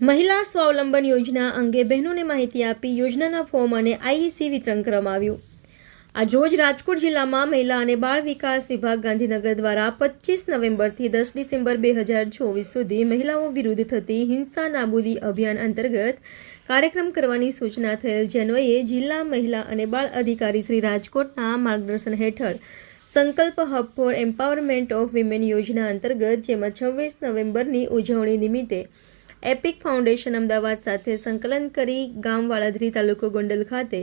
મહિલા સ્વાવલંબન યોજના અંગે બહેનોને માહિતી આપી યોજનાના ફોર્મ અને આઈઈસી વિતરણ કરવામાં આવ્યું. આજરોજ રાજકોટ જિલ્લામાં મહિલા અને બાળ વિકાસ વિભાગ ગાંધીનગર દ્વારા પચીસ નવેમ્બરથી દસ ડિસેમ્બર બે હજાર ચોવીસ સુધી મહિલાઓ વિરુદ્ધ થતી હિંસા નાબૂદી અભિયાન અંતર્ગત કાર્યક્રમ કરવાની સૂચના થયેલ જેન્વયે જિલ્લા મહિલા અને બાળ અધિકારી શ્રી રાજકોટના માર્ગદર્શન હેઠળ Sankalp hub for empowerment of women યોજના અંતર્ગત જેમાં છવ્વીસ નવેમ્બરની ઉજવણી નિમિત્તે એપિક ફાઉન્ડેશન અમદાવાદ સાથે સંકલન કરી ગામ વાળાધરી તાલુકો ગોંડલ ખાતે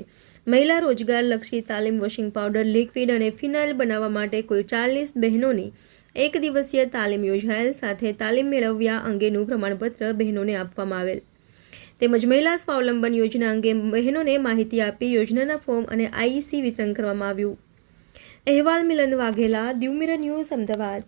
મહિલા રોજગાર લક્ષી તાલીમ વોશિંગ પાવડર, લિક્વિડ અને ફિનાઇલ બનાવવા માટે કુલ ચાલીસ બહેનોની એક દિવસીય તાલીમ યોજાયેલ, સાથે તાલીમ મેળવ્યા અંગેનું પ્રમાણપત્ર બહેનોને આપવામાં આવેલ. તેમજ મહિલા સ્વાવલંબન યોજના અંગે બહેનોને માહિતી આપી યોજનાના ફોર્મ અને આઈસી વિતરણ કરવામાં આવ્યું. અહેવાલ મિલન વાઘેલા દ્યુમિરર ન્યૂઝ અમદાવાદ.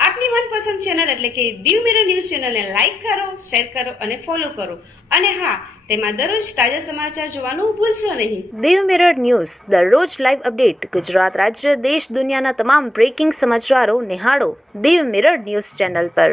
આપની મનપસંદ ચેનલ એટલે કે દીવ મિરર ન્યૂઝ ચેનલને લાઈક કરો શેર કરો અને ફોલો કરો. અને હા, તેમાં દરરોજ તાજા સમાચાર જોવાનું ભૂલશો નહીં. દીવ મિરર ન્યૂઝ, દરરોજ લાઈવ અપડેટ ગુજરાત રાજ્ય, દેશ દુનિયાના તમામ બ્રેકિંગ સમાચારો નિહાળો દીવ મિરર ન્યૂઝ ચેનલ પર.